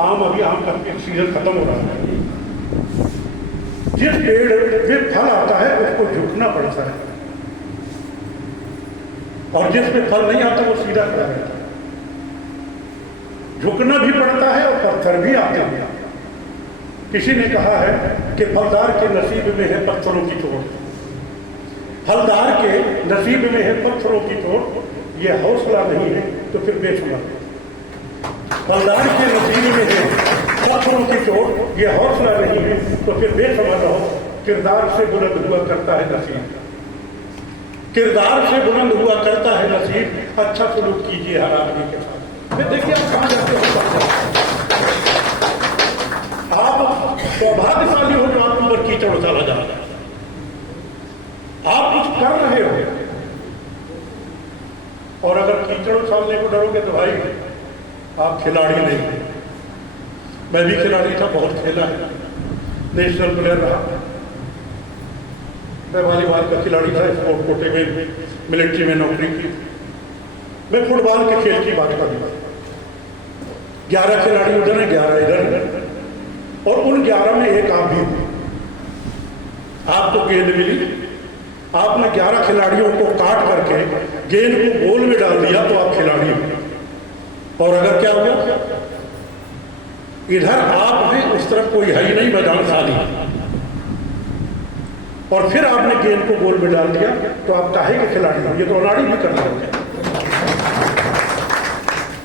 अभी आम का सीजन खत्म हो रहा है। जिस पेड़ पे फल आता है उसको झुकना पड़ता है, और जिस पे फल नहीं आता वो सीधा खड़ा रहता है। झुकना भी पड़ता है और पत्थर भी आते हैं। किसी ने कहा है कि फलदार के नसीब में है पत्थरों की चोट, फलदार के नसीब में है पत्थरों की चोट, ये हौसला नहीं है तो फिर बेशुमार। फलदार के नसीब में है पत्थरों की चोट, ये हौसला नहीं है तो फिर बेशुमार रहो। किरदार से बुलंद हुआ करता है नसीब, किरदार से बुलंद हुआ करता है नसीब। अच्छा सलूक कीजिए हर आदमी के साथ। फिर देखिए आप कहाँ जाते हो, आप सौभाग्यशाली हो जो आप ऊपर कीचड़ चला जा रहा है। आप कुछ कर रहे हो, और अगर कीचड़ उछालने को डरोगे तो भाई आप खिलाड़ी नहीं। मैं भी खिलाड़ी था, बहुत खेला है, नेशनल प्लेयर रहा। मैं वॉलीबॉल का खिलाड़ी था, स्पोर्ट कोटे में मिलिट्री में नौकरी की। मैं फुटबॉल के खेल की बात कर रहा, 11 खिलाड़ी उधर हैं, 11 इधर हैं, और उन 11 में एक आप भी हुए। आपको गेंद मिली, आपने 11 खिलाड़ियों को काट करके गेंद को गोल में डाल दिया तो आप खिलाड़ी हो। और अगर क्या हुआ, इधर आप हैं, उस तरफ कोई है ही नहीं, मैदान खाली, और फिर आपने गेंद को गोल में डाल दिया तो आप काहे के खिलाड़ी हो। ये तो अनाड़ी भी करना होता है।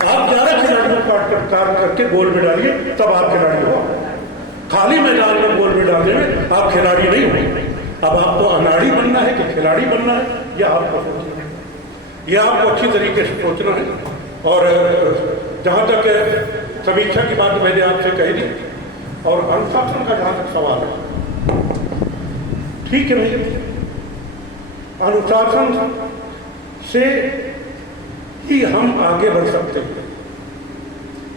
आप 11 खिलाड़ियों को काट करके गोल में डालिए तब आप खिलाड़ी हो। खाली मैदान में गोल में डालने में आप खिलाड़ी नहीं हो। अब आपको अनाड़ी बनना है कि खिलाड़ी बनना है, यह आपको सोचना है, यह आपको अच्छी तरीके से सोचना है। और जहाँ तक समीक्षा की बात मैंने आपसे कही थी, और अनुशासन का जहाँ तक सवाल है, ठीक है नहीं, अनुशासन से ही हम आगे बढ़ सकते हैं।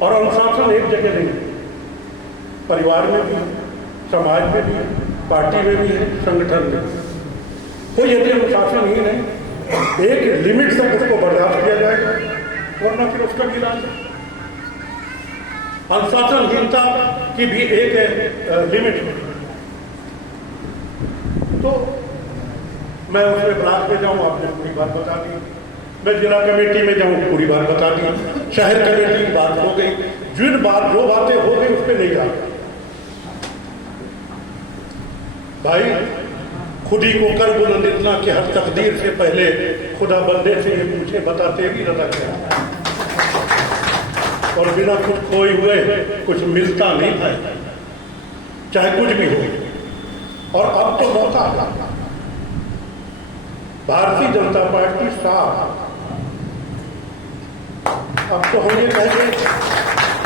और अनुशासन एक जगह नहीं, परिवार में भी, समाज में भी, पार्टी में भी है, संगठन में। कोई यदि अनुशासन ही नहीं, एक लिमिट तक उसको बर्दाश्त किया जाएगा, वरना फिर उसका भी इलाज है। अनुशासनहीनता की भी एक लिमिट है। तो मैं उसमें ब्लॉक में जाऊँ, आपने पूरी बात बता दी। मैं जिला कमेटी में जाऊँ, पूरी बात बता दी। शहर कमेटी की बात हो गई, जो बातें हो गई उस पर नहीं जा रहा भाई। खुद ही को कर बुलंद इतना कि हर तकदीर से पहले खुदा बंदे से ये पूछे बताते भी रजा क्या, और बिना कुछ खोए हुए कुछ मिलता नहीं था, चाहे कुछ भी हो। और अब तो मौका आ, भारतीय जनता पार्टी साफ, अब तो हम ये कहेंगे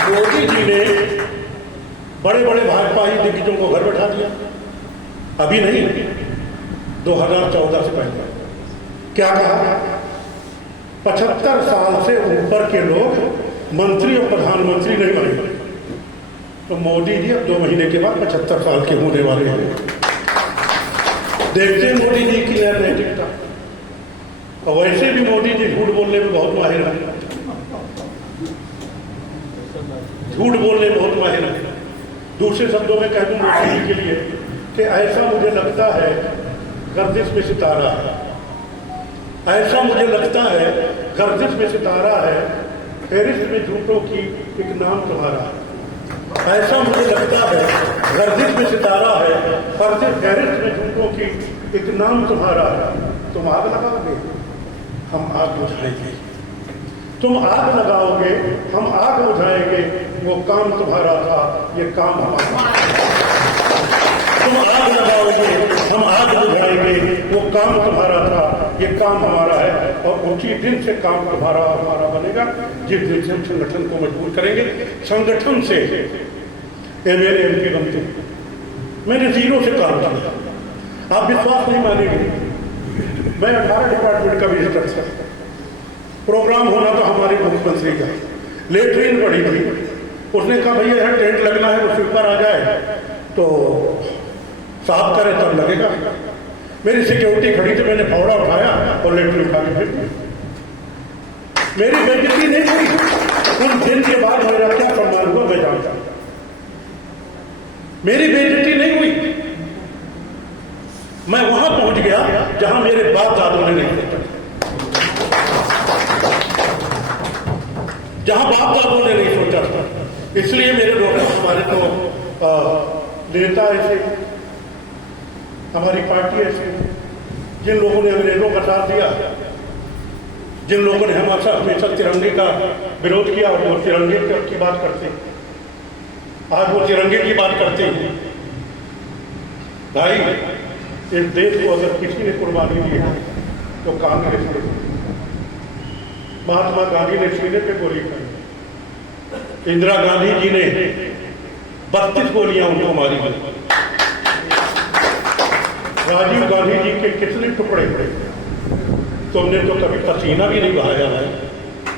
मोदी जी ने बड़े बड़े भाजपाई दिग्गजों को घर बैठा दिया। अभी नहीं, 2014 से पहले क्या कहा, 75 साल से ऊपर के लोग मंत्री और प्रधानमंत्री नहीं बने। तो मोदी जी अब 2 महीने के बाद 75 साल के होने वाले हैं। देखते हैं मोदी जी की नैतिकता। और वैसे भी मोदी जी झूठ बोलने में बहुत माहिर है, झूठ बोलने में बहुत माहिर है। दूसरे शब्दों में कह दूं मोदी जी के लिए कि ऐसा मुझे लगता है गर्दिश में सितारा है, ऐसा मुझे लगता है गर्दिश में सितारा है, फेरिस्त में झूठों की एक नाम तुम्हारा है। ऐसा मुझे लगता है गर्दिश में सितारा है, फेरिस्त में झूठों की एक नाम तुम्हारा है। तुम आग लगाओगे, हम आग बुझाएंगे। तुम आग लगाओगे, हम आग बुझाएंगे। वो काम तुम्हारा था, ये काम हमारा। तुम आग लगाओगे, हम आग बुझाएंगे। वो काम तुम्हारा था, ये काम हमारा है। और उसी दिन से काम तुम्हारा और हमारा बनेगा, जिस दिन से हम संगठन को मजबूर करेंगे। संगठन से मेरे MP बनते, मैंने 0 से काम किया। आप विश्वास नहीं मानेंगे, मैं 18 डिपार्टमेंट का विजिटर था। प्रोग्राम होना था हमारे मुख्यमंत्री का, लेटरिन पड़ी थी। उसने कहा भैया यहाँ टेंट लगना है, वो स्वीपर आ जाए तो साफ करे तब लगेगा। मेरी सिक्योरिटी खड़ी थी, मैंने फावड़ा उठाया और लेटरिन उठा के फिर मेरी बेइज्जती नहीं हुई। उन दिन के बाद मेरा क्या सम्मान हुआ मैं जानता हूँ। मेरी बेइज्जती नहीं हुई। मैं वहां पहुंच गया जहां मेरे बाप दादों ने नहीं सोचा, जहां बाप दादों ने नहीं सोचा था। इसलिए मेरे दोस्तों, हमारे तो नेता ऐसे, हमारी पार्टी ऐसी, जिन लोगों ने अंग्रेजों का साथ दिया, जिन लोगों ने हमेशा तिरंगे का विरोध किया, और वो तिरंगे की बात करते हैं, आज वो तिरंगे की बात करते हैं। भाई, इस देश को अगर किसी ने कुर्बानी दी है तो कांग्रेस ने। महात्मा गांधी ने सीने पे गोली खाई, इंदिरा गांधी जी ने 32 गोलियां उनको मारी, राजीव गांधी जी के कितने टुकड़े हुए। तुमने तो कभी पसीना भी नहीं बहाया है।